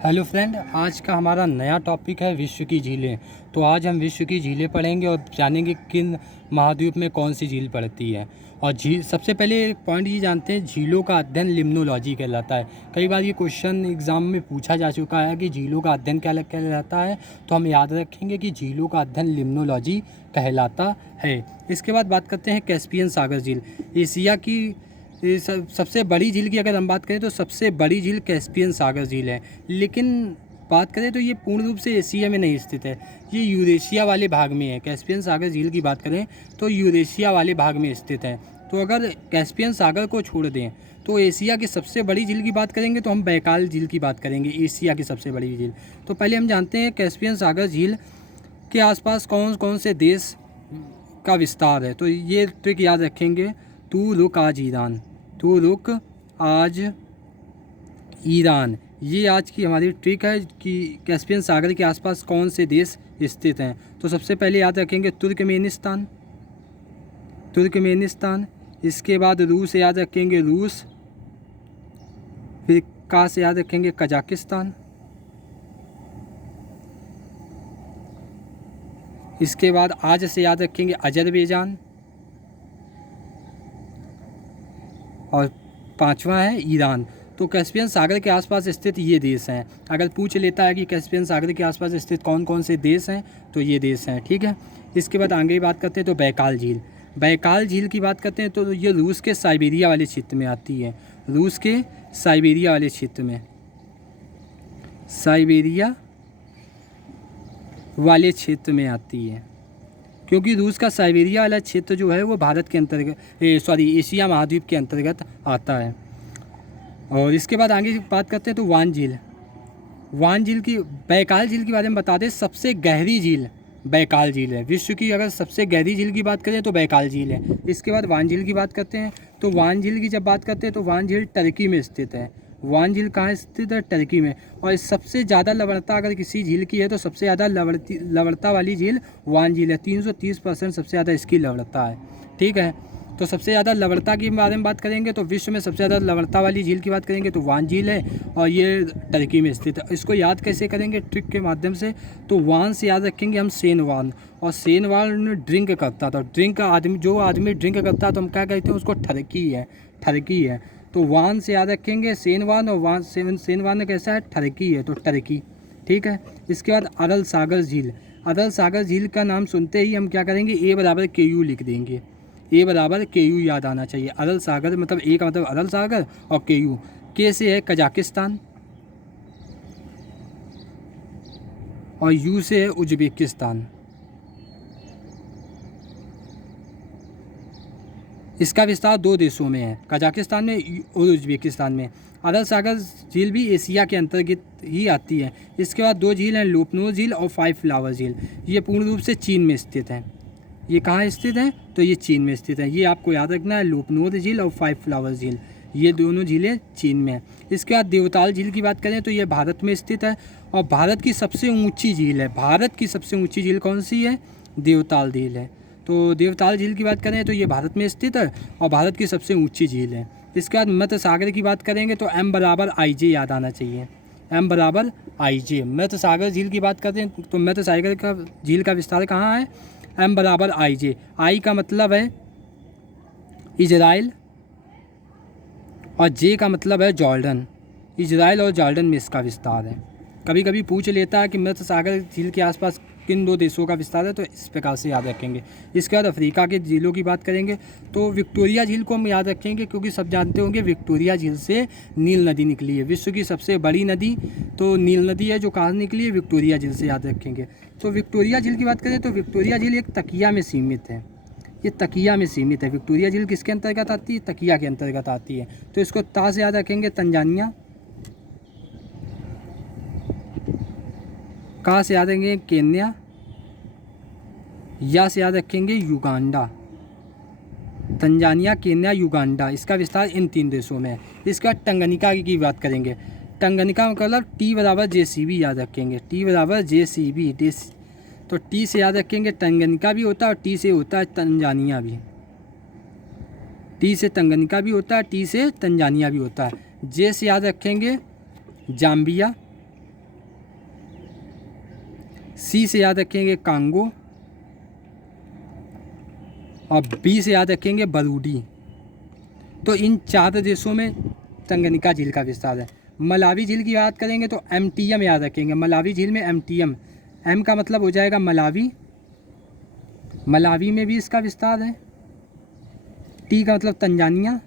Hello friend, आज का हमारा नया टॉपिक है विश्व की झीलें। तो आज हम विश्व की झीलें पढ़ेंगे और जानेंगे किन महाद्वीप में कौन सी झील पड़ती है। और झील सबसे पहले एक पॉइंट ये जानते हैं, झीलों का अध्ययन लिम्नोलॉजी कहलाता है। कई बार ये क्वेश्चन एग्जाम में पूछा जा चुका है कि झीलों का अध्ययन क्या कहलाता है, तो हम याद रखेंगे कि झीलों का अध्ययन लिम्नोलॉजी कहलाता है। इसके बाद बात करते हैं कैस्पियन सागर झील। एशिया की सबसे बड़ी झील की अगर हम बात करें तो सबसे बड़ी झील कैस्पियन सागर झील है। लेकिन बात करें तो ये पूर्ण रूप से एशिया में नहीं स्थित है, ये यूरेशिया वाले भाग में है। कैस्पियन सागर झील की बात करें तो यूरेशिया वाले भाग में स्थित है। तो अगर कैस्पियन सागर को छोड़ दें तो एशिया की सबसे बड़ी झील की बात करेंगे तो हम बैकाल झील की बात करेंगे, एशिया की सबसे बड़ी झील। तो पहले हम जानते हैं कैस्पियन सागर झील के आसपास कौन कौन से देश का विस्तार है। तो ये ट्रिक याद रखेंगे, तू रुक आज ईरान, तो रुक आज ईरान। ये आज की हमारी ट्रिक है कि कैस्पियन सागर के आसपास कौन से देश स्थित हैं। तो सबसे पहले याद रखेंगे तुर्कमेनिस्तान, तुर्कमेनिस्तान। इसके बाद रूस याद रखेंगे, रूस। फिर का से याद रखेंगे कजाकिस्तान। इसके बाद आज से याद रखेंगे अजरबैजान। और पांचवा है ईरान। तो कैस्पियन सागर के आसपास स्थित ये देश हैं। अगर पूछ लेता है कि कैस्पियन सागर के आसपास स्थित कौन कौन से देश हैं, तो ये देश हैं, ठीक है। इसके बाद आगे बात करते हैं तो बैकाल झील। बैकाल झील की बात करते हैं तो ये रूस के साइबेरिया वाले क्षेत्र में आती है, रूस के साइबेरिया वाले क्षेत्र में, साइबेरिया वाले क्षेत्र में आती है। क्योंकि रूस का साइबेरिया वाला क्षेत्र जो है वो भारत के अंतर्गत एशिया महाद्वीप के अंतर्गत आता है। और इसके बाद आगे बात करते हैं तो वान झील। वान झील की, बैकाल झील के बारे में बता दें, सबसे गहरी झील बैकाल झील है। विश्व की अगर सबसे गहरी झील की बात करें तो बैकाल झील है। इसके बाद वान झील की बात करते हैं तो वान झील की जब बात करते हैं तो वान झील टर्की में स्थित है। वान झील कहाँ स्थित है? टर्की में। और सबसे ज़्यादा लवणता अगर किसी झील की है तो सबसे ज़्यादा लवणता वाली झील वान झील है। 330% सबसे ज़्यादा इसकी लवणता है, ठीक है। तो सबसे ज़्यादा लवणता के बारे में बात करेंगे तो विश्व में सबसे ज़्यादा लवणता वाली झील की बात करेंगे तो वान झील है, और ये टर्की में स्थित है। इसको याद कैसे करेंगे? ट्रिक के माध्यम से। तो वान से याद रखेंगे हम सेन वान, और सेन वान ड्रिंक करता था। ड्रिंक आदमी, जो आदमी ड्रिंक करता है तो हम क्या कहते हैं उसको? ठरकी है, ठरकी है। तो वान से याद रखेंगे सेन वान, और वान सेन वान कैसा है? ठरकी है, तो टर्की, ठीक है। इसके बाद अरल सागर झील। अरल सागर झील का नाम सुनते ही हम क्या करेंगे? ए बराबर के यू लिख देंगे, ए बराबर के यू याद आना चाहिए। अरल सागर मतलब ए का मतलब अरल सागर, और के यू, के से है कजाकिस्तान, और यू से है उज्बेकिस्तान। इसका विस्तार दो देशों में है, कजाकिस्तान में और उज्बेकिस्तान में। अरल सागर झील भी एशिया के अंतर्गत ही आती है। इसके बाद दो झील हैं, लोपनोर झील और फाइव फ्लावर झील। ये पूर्ण रूप से चीन में स्थित है। ये कहाँ स्थित है? तो ये चीन में स्थित है। ये आपको याद रखना है, लोपनोर झील और फाइव फ्लावर झील, ये दोनों झीलें चीन में हैं। इसके बाद देवताल झील की बात करें तो ये भारत में स्थित है, और भारत की सबसे ऊंची झील है। भारत की सबसे ऊंची झील कौन सी है? देवताल झील है। तो देवताल झील की बात करें तो ये भारत में स्थित है और भारत की सबसे ऊंची झील है। इसके बाद मत्स्य सागर की बात करेंगे तो एम बराबर आई जे याद आना चाहिए, एम बराबर आई जे। मत्स्य सागर झील की बात करते हैं तो मत्स्य सागर का झील का विस्तार कहाँ है? एम बराबर आई जे। आई का मतलब है इजराइल, और जे का मतलब है जॉर्डन। इजराइल और जॉर्डन में इसका विस्तार है। कभी कभी पूछ लेता है कि मत्स्य सागर झील के आसपास किन दो देशों का विस्तार है, तो इस प्रकार से याद रखेंगे। इसके बाद अफ्रीका के झीलों की बात करेंगे तो विक्टोरिया झील को हम याद रखेंगे, क्योंकि सब जानते होंगे विक्टोरिया झील से नील नदी निकली है। विश्व की सबसे बड़ी नदी तो नील नदी है, जो कहाँ निकली है? विक्टोरिया झील से, याद रखेंगे। तो विक्टोरिया झील की बात करें तो विक्टोरिया झील एक तकिया में सीमित है, ये तकिया में सीमित है। विक्टोरिया झील किसके अंतर्गत आती है? तकिया के अंतर्गत आती है। तो इसको ता से याद रखेंगे तंजानिया, का से याद रखेंगे केन्या, या से याद रखेंगे युगांडा। तंजानिया, केन्या, युगांडा, इसका विस्तार इन तीन देशों में है। इसके बाद टंगनिका की बात करेंगे। टंगनिका मतलब टी बराबर JCB याद रखेंगे, टी बराबर JCB। तो टी से याद रखेंगे टंगनिका भी होता है, और टी से होता है तंजानिया भी। टी से तंगनिका भी होता है, टी से तंजानिया भी होता है। जे से याद रखेंगे जाम्बिया, सी से याद रखेंगे कांगो और बी से याद रखेंगे बरूडी। तो इन 4 देशों में तंगनिका झील का विस्तार है। मलावी झील की बात करेंगे तो MTM याद रखेंगे। मलावी झील में MTM, M का मतलब हो जाएगा मलावी, मलावी में भी इसका विस्तार है। T का मतलब तंजानिया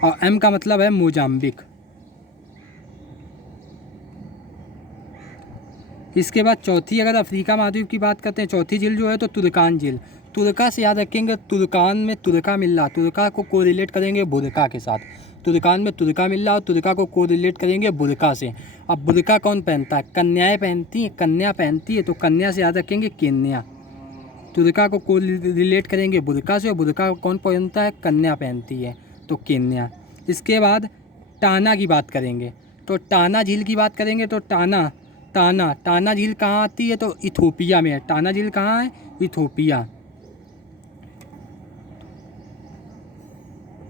और M का मतलब है मोजाम्बिक। इसके बाद चौथी, अगर अफ्रीका महाद्वीप की बात करते हैं, चौथी झील जो है तो तुर्कान झील। तुर्का से याद रखेंगे, तुर्कान में तुर्का मिल रहा, तुर्का को कोरिलेट करेंगे बुरका के साथ। तुर्कान में तुर्का मिल रहा और तुर्का को कोरिलेट करेंगे बुरका से। अब बुरका कौन पहनता है? कन्याएं पहनती हैं, कन्या पहनती है, तो कन्या से याद रखेंगे केन्या। तुर्का को कोरिलेट करेंगे बुरका से और बुरका कौन पहनता है? कन्या पहनती है, तो केन्या। इसके बाद टाना की बात करेंगे, तो टाना झील की बात करेंगे तो टाना झील कहाँ आती है? तो इथोपिया में है। टाना झील कहाँ है?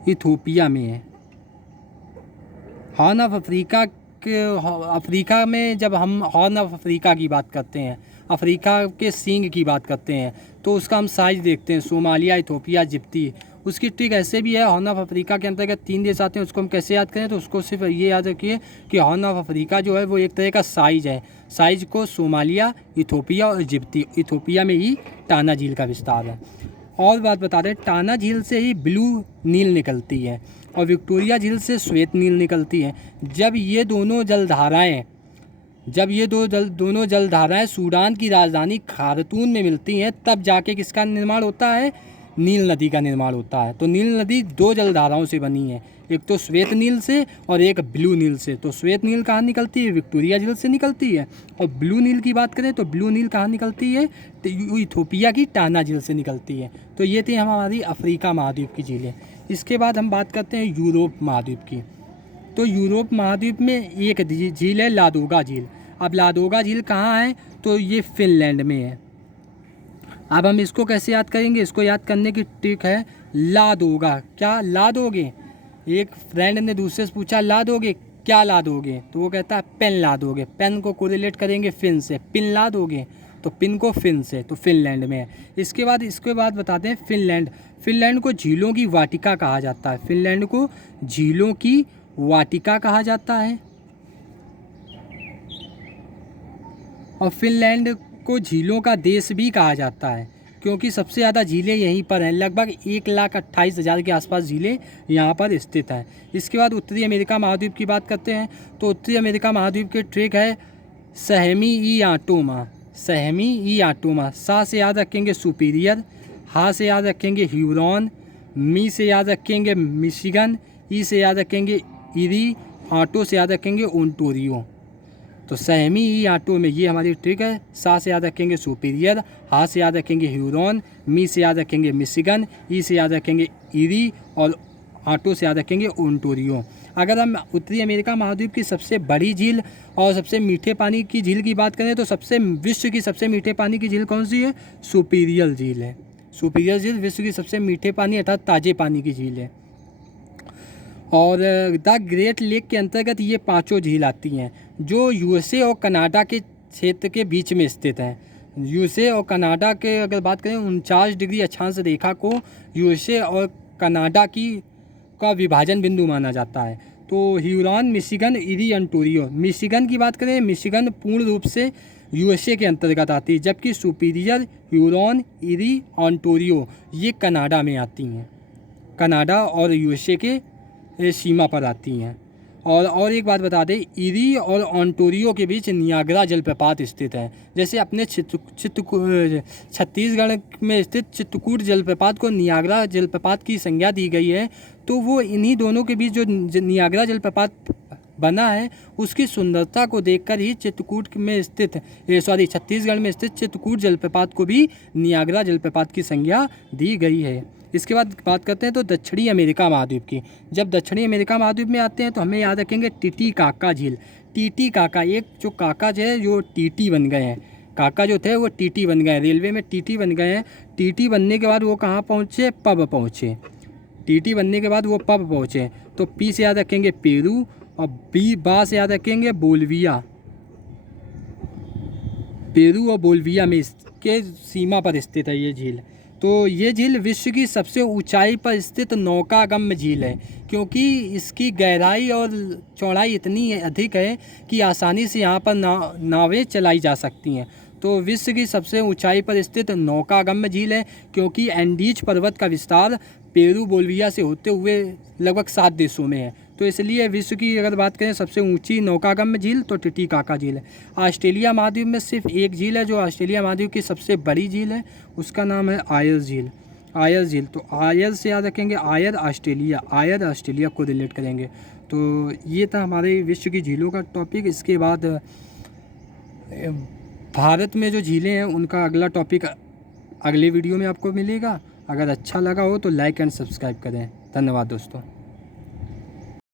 इथोपिया में है। हॉर्न ऑफ अफ्रीका के, अफ्रीका में जब हम हॉर्न ऑफ अफ्रीका की बात करते हैं, अफ्रीका के सींग की बात करते हैं, तो उसका हम साइज देखते हैं, सोमालिया, इथोपिया, जिब्ती। उसकी ट्रिक ऐसे भी है, हॉर्न ऑफ अफ्रीका के अंतर्गत 3 देश आते हैं, उसको हम कैसे याद करें? तो उसको सिर्फ ये याद रखिए कि हॉर्न ऑफ अफ्रीका जो है वो एक तरह का साइज है। साइज को सोमालिया, इथोपिया और जिब्ती, इथोपिया में ही टाना झील का विस्तार है। और बात बता दें, टाना झील से ही ब्लू नील निकलती है और विक्टोरिया झील से श्वेत नील निकलती है। जब ये दोनों जलधाराएं सूडान की राजधानी खार्तूम में मिलती हैं, तब जाके किसका निर्माण होता है? नील नदी का निर्माण होता है। तो नील नदी 2 जलधाराओं से बनी है, एक तो श्वेत नील से और एक ब्लू नील से। तो श्वेत नील कहाँ निकलती है? विक्टोरिया झील से निकलती है। और ब्लू नील की बात करें तो ब्लू नील कहाँ निकलती है? तो इथोपिया की टाना झील से निकलती है। तो ये थी हमारी अफ्रीका महाद्वीप की झीलें। इसके बाद हम बात करते हैं यूरोप महाद्वीप की। तो यूरोप महाद्वीप में एक झील है लादोगा झील। अब लादोगा झील कहाँ है? तो ये फिनलैंड में है। अब हम इसको कैसे याद करेंगे? इसको याद करने की ट्रिक है ला दोगा। क्या ला दोगे? एक फ्रेंड ने दूसरे से पूछा ला दोगे, क्या ला दोगे? तो वो कहता है पेन ला दोगे। पेन को कोरिलेट करेंगे फिन से, पिन ला दोगे, तो पिन को फिन से, तो फिनलैंड में है। इसके बाद बताते हैं फिनलैंड को झीलों की वाटिका कहा जाता है। फिनलैंड को झीलों की वाटिका कहा जाता है और फिनलैंड को झीलों का देश भी कहा जाता है, क्योंकि सबसे ज़्यादा झीलें यहीं पर हैं। लगभग 1,28,000 के आसपास झीलें यहाँ पर स्थित हैं। इसके बाद उत्तरी अमेरिका महाद्वीप की बात करते हैं। तो उत्तरी अमेरिका महाद्वीप के ट्रेक है सहमी ई आटोमा। सा से याद रखेंगे सुपीरियर, हा से याद रखेंगे ह्यूरॉन, मी से याद रखेंगे मिशिगन, ई से याद रखेंगे इरी, आटो से याद रखेंगे ओंटारियो। तो सहमी ई आटो में ये हमारी ट्रिक है। सा से याद रखेंगे सुपीरियर, हा से याद रखेंगे ह्यूरॉन, मी से याद रखेंगे मिशिगन, ई से याद रखेंगे इरी और आटो से याद रखेंगे ओंटारियो। अगर हम उत्तरी अमेरिका महाद्वीप की सबसे बड़ी झील और सबसे मीठे पानी की झील की बात करें तो विश्व की सबसे मीठे पानी की झील कौन सी है? सुपीरियर झील है। सुपीरियर झील विश्व की सबसे मीठे पानी अर्थात ताज़े पानी की झील है। और द ग्रेट लेक के अंतर्गत ये 5 झील आती हैं, जो यूएसए और कनाडा के क्षेत्र के बीच में स्थित हैं। यूएसए और कनाडा के अगर बात करें 49 डिग्री अक्षांश रेखा को यूएसए और कनाडा का विभाजन बिंदु माना जाता है। तो Huron, Michigan, eri, Ontario. Michigan की बात करें, मिशिगन पूर्ण रूप से यूएसए के अंतर्गत आती है, जबकि सुपीरियर, ह्यूरॉन, इरी, ओंटारियो ये कनाडा में आती हैं। कनाडा और यूएसए के सीमा पर आती हैं। और एक बात बता दें, इरी और ओंटारियो के बीच नियाग्रा जलप्रपात स्थित है। जैसे अपने छत्तीसगढ़ में स्थित चित्रकूट जलप्रपात को नियाग्रा जलप्रपात की संज्ञा दी गई है, तो वो इन्हीं दोनों के बीच जो नियाग्रा जलप्रपात बना है उसकी सुंदरता को देखकर ही छत्तीसगढ़ में स्थित चित्रकूट जलप्रपात को भी नियाग्रा जलप्रपात की संज्ञा दी गई है। इसके बाद बात करते हैं तो दक्षिणी अमेरिका महाद्वीप की। जब दक्षिणी अमेरिका महाद्वीप में आते हैं तो हमें याद रखेंगे टिटीकाका झील। टिटीकाका, एक जो काका जो है जो टीटी बन गए हैं, काका जो थे वो टीटी बन गए हैं, रेलवे में टीटी बन गए हैं। टीटी बनने के बाद वो कहाँ पहुँचे? पब पहुँचे। टीटी बनने के बाद वो पब पहुँचे। तो पी से याद रखेंगे पेरू और बा से याद रखेंगे बोलिविया। पेरू और बोल्विया में इसके सीमा पर स्थित है ये झील। तो ये झील विश्व की सबसे ऊंचाई पर स्थित नौकागम्य झील है, क्योंकि इसकी गहराई और चौड़ाई इतनी अधिक है कि आसानी से यहाँ पर नावें चलाई जा सकती हैं। तो विश्व की सबसे ऊंचाई पर स्थित नौकागम्य झील है, क्योंकि एंडीज पर्वत का विस्तार पेरू बोल्विया से होते हुए लगभग 7 देशों में है। तो इसलिए विश्व की अगर बात करें सबसे ऊंची नौकागम्य झील तो टिटिकाका झील है। ऑस्ट्रेलिया महाद्वीप में सिर्फ एक झील है जो ऑस्ट्रेलिया महाद्वीप की सबसे बड़ी झील है, उसका नाम है आयर झील। आयर झील, तो आयर से याद रखेंगे, आयर ऑस्ट्रेलिया को रिलेट करेंगे। तो ये था हमारे विश्व की झीलों का टॉपिक। इसके बाद भारत में जो झीलें हैं उनका अगला टॉपिक अगले वीडियो में आपको मिलेगा। अगर अच्छा लगा हो तो लाइक एंड सब्सक्राइब करें। धन्यवाद दोस्तों।